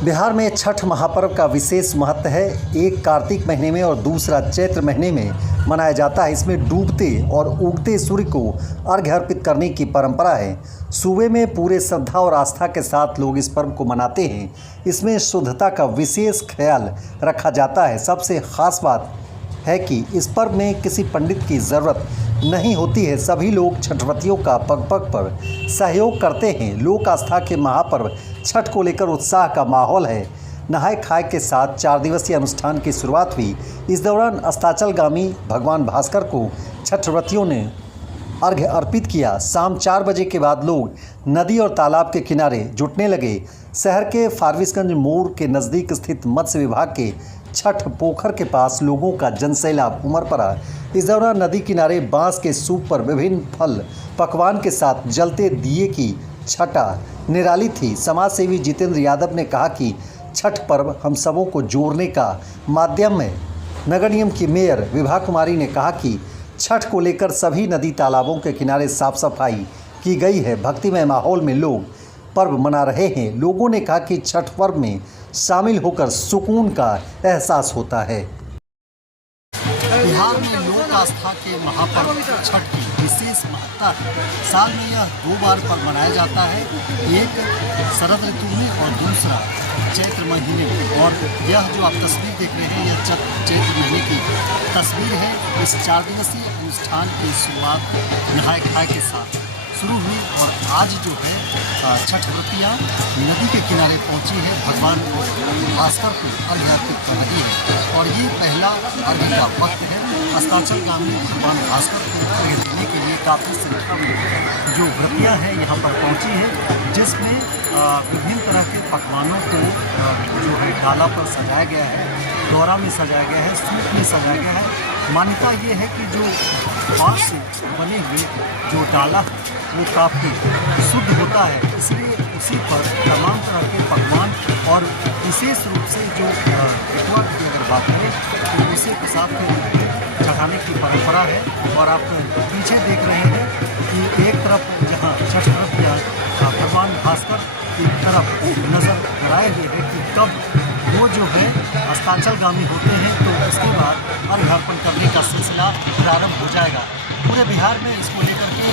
बिहार में छठ महापर्व का विशेष महत्व है। एक कार्तिक महीने में और दूसरा चैत्र महीने में मनाया जाता है। इसमें डूबते और उगते सूर्य को अर्घ्य अर्पित करने की परंपरा है। सूबे में पूरे श्रद्धा और आस्था के साथ लोग इस पर्व को मनाते हैं। इसमें शुद्धता का विशेष ख्याल रखा जाता है। सबसे खास बात है कि इस पर्व में किसी पंडित की ज़रूरत नहीं होती है। सभी लोग छठव्रतियों का पग पग पर सहयोग करते हैं। लोक आस्था के महापर्व छठ को लेकर उत्साह का माहौल है। नहाय खाए के साथ 4 दिवसीय अनुष्ठान की शुरुआत हुई। इस दौरान अस्ताचलगामी भगवान भास्कर को छठव्रतियों ने अर्घ्य अर्पित किया। शाम 4 बजे के बाद लोग नदी और तालाब के किनारे जुटने लगे। शहर के फारबिसगंज मोड़ के नज़दीक स्थित मत्स्य विभाग के छठ पोखर के पास लोगों का जनसैलाब उमड़ पड़ा। इस दौरान नदी किनारे बांस के सूप पर विभिन्न फल पकवान के साथ जलते दिए की छटा निराली थी। समाज सेवी जितेंद्र यादव ने कहा कि छठ पर्व हम सबों को जोड़ने का माध्यम है। नगर निगम की मेयर विभा कुमारी ने कहा कि छठ को लेकर सभी नदी तालाबों के किनारे साफ सफाई की गई है। भक्तिमय माहौल में लोग पर्व मना रहे हैं। लोगों ने कहा कि छठ पर्व में शामिल होकर सुकून का एहसास होता है। बिहार में लोक आस्था के महापर्व छठ की विशेष महत्ता है। साल में यह 2 बार पर्व मनाया जाता है, एक शरद ऋतु में और दूसरा चैत्र महीने में। और यह जो आप तस्वीर देख रहे हैं यह चैत्र महीने की तस्वीर है। इस 4 दिवसीय अनुष्ठान की शुरुआत नहाय खाए के साथ शुरू हुई और आज जो है छठव्रतियाँ नदी के किनारे पहुंची है। भगवान भास्कर को अर्घ्य अर्पित कर रही है और ये पहला अर्घ्य का वक्त है। अस्ताचलगामी भगवान भास्कर को अर्घ्य देने के लिए काफ़ी संख्या में जो व्रतियाँ हैं यहाँ पर पहुँची है, जिसमें विभिन्न तरह के पकवानों को जो है डाला पर सजाया गया है, दौरा में सजाया गया है, सूप में सजाया गया है। मान्यता ये है कि जो बाँस से बने हुए जो डाला वो काफ़ी शुद्ध होता है, इसलिए उसी पर तमाम तरह के पकवान और विशेष रूप से जो ठेकुआ की अगर बात करें तो उसे प्रसाद के रूप में चढ़ाने की परंपरा है। और आप पीछे देख रहे हैं कि एक तरफ जहाँ छठव्रतियाँ भगवान भास्कर की तरफ नज़र गड़ाए हुए हैं कि कब वो जो है अस्ताचलगामी होते हैं तो उसके बाद अर्घ्य अर्पण करने का सिलसिला प्रारंभ हो जाएगा। पूरे बिहार में इसको लेकर के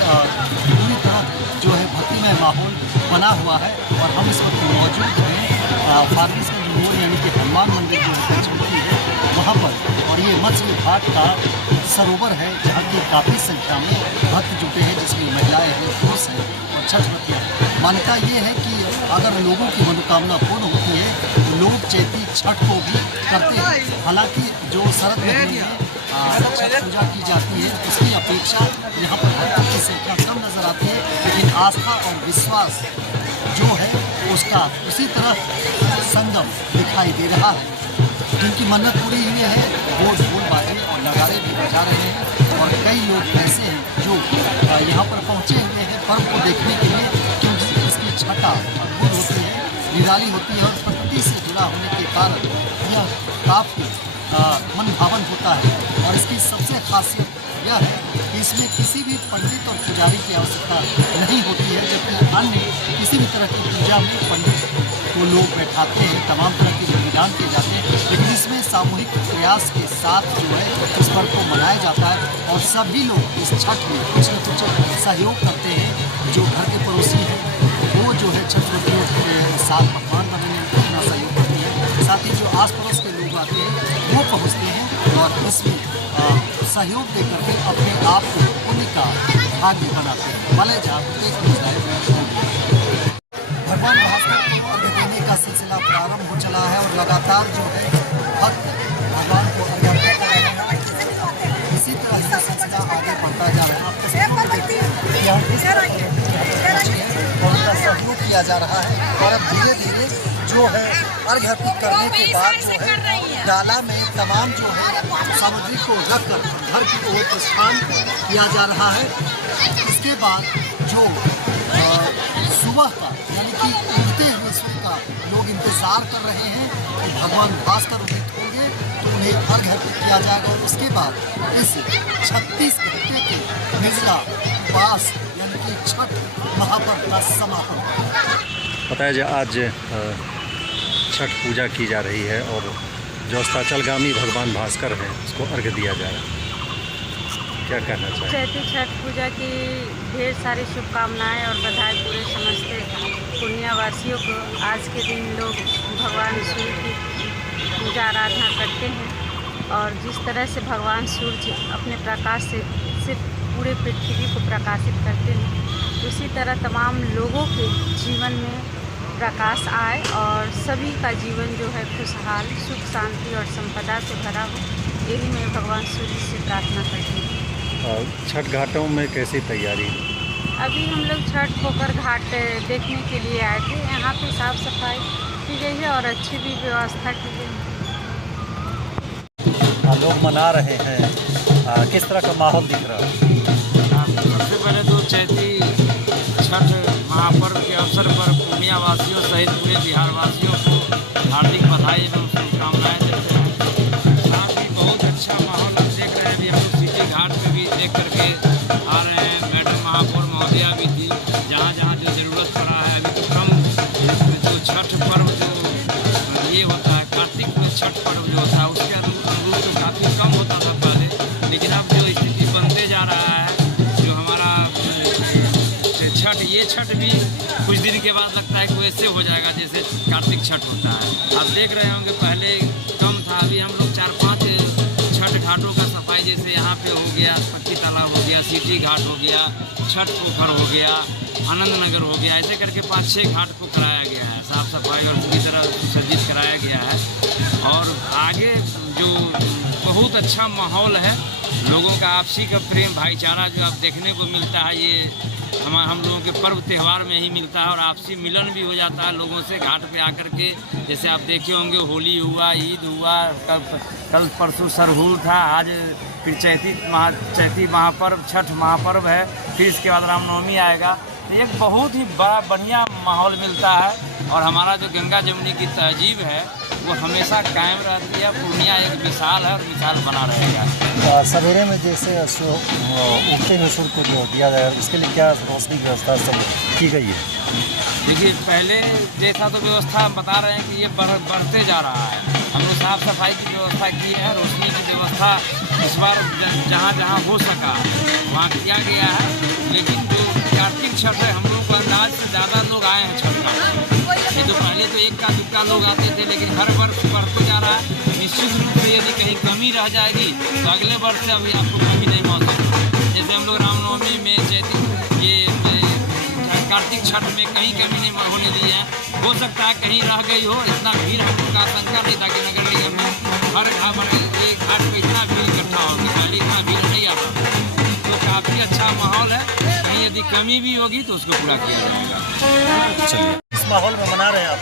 पूरी तरह जो है भक्तिमय माहौल बना हुआ है और हम इस वक्त मौजूद हैं फारबिसगंज मोड़ यानी कि हनुमान मंदिर जो पंचमुखी है वहाँ पर। और ये मत्स्य विभाग का सरोवर है जहाँ की काफ़ी संख्या में भक्त जुटे हैं, जिसमें महिलाएँ हैं, पुरुष हैं और छठव्रतियाँ हैं। मान्यता ये है कि अगर लोगों की मनोकामना पूर्ण होती है तो लोग चैती छठ को भी करते हैं। हालांकि जो शरद महीने में छठ पूजा की जाती है उसकी अपेक्षा यहाँ पर भक्तों की संख्या कम नज़र आती है, लेकिन आस्था और विश्वास जो है उसका उसी तरह संगम दिखाई दे रहा है। जिनकी मन्नत पूरी हुई है वो ढोल बाजे और नगाड़े भी बजा रहे हैं और कई लोग ऐसे हैं जो यहाँ पर पहुँचे हुए हैं पर्व को देखने के लिए, क्योंकि इसकी छटा अद्भुत होती है, निराली होती है और प्रकृति से जुड़ा होने के कारण यह काफ़ी मन भावन होता है। और इसकी सबसे खासियत यह है कि इसमें किसी भी पंडित और पुजारी की आवश्यकता नहीं होती है, जबकि अन्य किसी भी तरह की पूजा में पंडित को लोग बैठाते हैं, तमाम तरह के बलिदान किए जाते हैं, लेकिन इसमें सामूहिक प्रयास के साथ जो है इस पर्व को मनाया जाता है और सभी लोग इस छठ में कुछ न कुछ सहयोग करते हैं। जो घर के पड़ोसी हैं वो जो है छठव्रतियों के साथ पकवान बनाने में अपना सहयोग करते हैं, साथ ही जो आस पड़ोस के लोग आते हैं वो पहुँचते हैं और इसमें सहयोग दे करके अपने आप को पुण्य का भाग्य बनाते हैं। भले जहाँ भगवान भास्कर को अर्घ्य देने का सिलसिला प्रारंभ हो चला है और लगातार जो है भक्त भगवान को अर्घ्य अर्पित कर रहे हैं। इसी तरह ये सिलसिला आगे बढ़ता जा रहा है। और उनका सहयोग किया जा रहा है और अब धीरे धीरे जो है अर्घ्य अर्पित करने के बाद जो है डाला में तमाम जो है सामग्री को रखकर घर की ओर प्रस्थान किया जा रहा है। इसके बाद जो सुबह का यानी कि उगते हुए सूर्य का लोग इंतज़ार कर रहे हैं कि भगवान भास्कर उदित होंगे तो उन्हें अर्घ्य अर्पित किया जाएगा। और उसके बाद इस 36 घंटे के निर्जला उपवास यानी कि छठ महापर्व का समापन। बताया जाए आज छठ पूजा की जा रही है और जो अस्ताचलगामी भगवान भास्कर हैं उसको अर्घ्य दिया जा रहा है। क्या कहना चाहिए? चैती छठ पूजा की ढेर सारी शुभकामनाएं और बधाई पूरे समझते पुण्यवासियों को। आज के दिन लोग भगवान सूर्य की पूजा आराधना करते हैं और जिस तरह से भगवान सूर्य अपने प्रकाश से पूरे पृथ्वी को प्रकाशित करते हैं, उसी तरह तमाम लोगों के जीवन में प्रकाश आए और सभी का जीवन जो है खुशहाल, सुख, शांति और संपदा से भरा हो। यही मैं भगवान सूर्य से प्रार्थना करती हूँ। छठ घाटों में कैसी तैयारी? अभी हम लोग छठ पोखर घाट देखने के लिए आए थे। यहाँ पे साफ सफाई की गई है और अच्छी भी व्यवस्था की गई है। लोग मना रहे हैं, किस तरह का माहौल दिख रहा है? सबसे पहले तो चैती छठ महापर्व के अवसर पर पूर्णियावासियों सहित पूरे बिहारवासियों को हार्दिक बधाई एवं शुभकामनाएं देते हैं। साथ ही बहुत अच्छा माहौल हम देख रहे हैं। अभी हम लोग सिटी घाट पे भी देख करके आ रहे हैं। मैडम महापौर महोदया भी थी। जहाँ जहाँ जो ज़रूरत पड़ा है, अभी तो कम जो छठ पर्व जो ये होता है, कार्तिक में छठ पर्व जो होता है उसके अनुरूप तो काफ़ी कम होता था पहले, लेकिन अब जो स्थिति बनते जा रहा है, जो हमारा छठ, ये छठ भी कुछ दिन के बाद लगता है कि वैसे हो जाएगा जैसे कार्तिक छठ होता है। आप देख रहे होंगे पहले कम था, अभी हम लोग 4-5 छठ घाटों का सफाई, जैसे यहाँ पे हो गया, पक्की तालाब हो गया, सिटी घाट हो गया, छठ पोखर हो गया, आनंद नगर हो गया, ऐसे करके 5-6 घाट को कराया गया है, साफ सफाई और पूरी तरह सुसज्जित कराया गया है। और आगे जो बहुत अच्छा माहौल है, लोगों का आपसी का प्रेम भाईचारा जो आप देखने को मिलता है, ये हम लोगों के पर्व त्यौहार में ही मिलता है और आपसी मिलन भी हो जाता है लोगों से घाट पे आकर के। जैसे आप देखे होंगे होली हुआ, ईद हुआ, कल परसों सरहुल था, आज फिर चैती महापर्व, छठ महापर्व है, फिर इसके बाद रामनवमी आएगा। तो एक बहुत ही बड़ा बढ़िया माहौल मिलता है और हमारा जो गंगा जमुनी की तहजीब है वो हमेशा कायम रहती है। पूर्णिया एक मिसाल है और मिसाल बना रहेगा। सवेरे में जैसे उगते हुए सूर्य को जो दिया जाए, उसके लिए क्या रोशनी की व्यवस्था सब की गई है? देखिए, पहले जैसा तो व्यवस्था हम बता रहे हैं कि ये बढ़ते जा रहा है। हम लोग साफ सफाई की व्यवस्था की है, रोशनी की व्यवस्था इस बार जहाँ जहाँ हो सका वहाँ किया गया है। लेकिन जो कार्तिक छठ है, हम लोग को अंदाज से ज़्यादा लोग आए हैं छठ का। ये तो पहले तो 1 लोग आते थे, लेकिन हर वर्ष बढ़ते जा रहा है। निश्चित रूप से यदि कहीं कमी रह जाएगी तो अगले वर्ष से अभी आपको कमी नहीं महसूस होगी। जैसे हम लोग रामनवमी में, कार्तिक छठ में कहीं कमी नहीं होने दी है। हो सकता है कहीं रह गई हो, इतना भीड़ हम लोग का आशंका नहीं था कि नगर निगम में हर घाट पर इतना भीड़ इकट्ठा होगी, पहले इतना भीड़ नहीं आता। तो काफ़ी अच्छा माहौल है। कहीं यदि कमी भी होगी तो उसको पूरा किया जाएगा। इस माहौल में मना रहे हैं आप?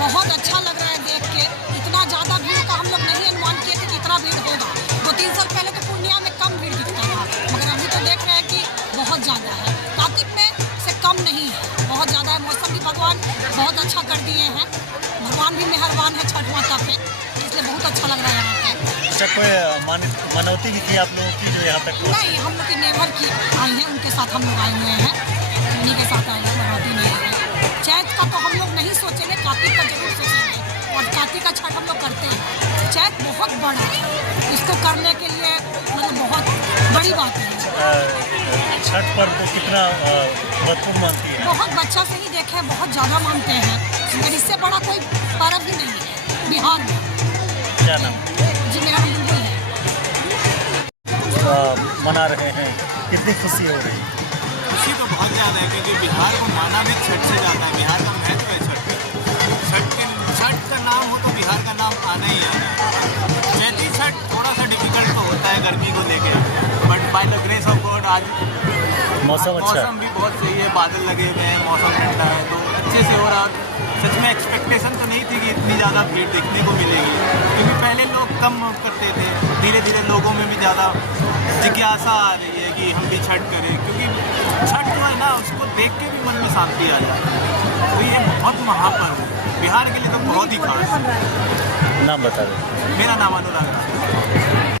बहुत अच्छा लग रहा है देख के। इतना ज़्यादा भीड़ का हम लोग नहीं अनुमान किए थे कि इतना भीड़ होगा। 2-3 साल पहले तो पूर्णिया में कम भीड़ दिखता था, मगर अभी तो देख रहे हैं कि बहुत ज़्यादा है। कार्तिक में से कम नहीं है, बहुत ज़्यादा है। मौसम भी भगवान बहुत अच्छा कर दिए हैं। भगवान भी मेहरबान है छठ माता पे, इसलिए बहुत अच्छा लग रहा है यहाँ पे। अच्छा, कोई मनौती भी थी आप लोगों की जो यहाँ तक? नहीं, हम लोग की नेबर की आई हैं, उनके साथ हम लोग आए हुए हैं, उन्हीं के साथ आए हैं, मनौती नहीं है। चैत का तो हम लोग नहीं सोचेंगे, कार्तिक का जरूर सोचेंगे और कार्तिक का छठ हम लोग करते हैं। चैत बहुत बड़ा है, इसको करने के लिए मतलब बहुत बड़ी बात है। छठ पर्व को कितना महत्वपूर्ण मानती है? बहुत बच्चा से ही देखे, बहुत ज़्यादा मानते हैं, मगर इससे बड़ा कोई पर्व ही नहीं है बिहार में। क्या नाम? जी, मेरा नाम बुलबुल है। मना रहे हैं, कितनी खुशी हो रही है? खुशी तो बहुत ज़्यादा है, क्योंकि बिहार को माना भी छठ से जाता है। बिहार का महत्व है छठ का नाम हो तो बिहार का नाम आना ही आना है। चैती छठ थोड़ा सा डिफिकल्ट तो होता है गर्मी को लेके, but by the grace of God आज मौसम भी बहुत सही है, बादल लगे हुए हैं, मौसम ठंडा है, तो अच्छे से हो रहा। सच में एक्सपेक्टेशन तो नहीं थी कि इतनी ज़्यादा भीड़ देखने को मिलेगी, क्योंकि पहले लोग कम करते थे। धीरे धीरे लोगों में भी ज़्यादा जिज्ञासा आ रही है कि हम भी छठ करें, क्योंकि छठ जो है ना, उसको देख के भी मन में शांति आ जाती है। तो ये बहुत महापर्व है बिहार के लिए, तो बहुत ही खास। नाम बता दें। मेरा नाम अनुराग है।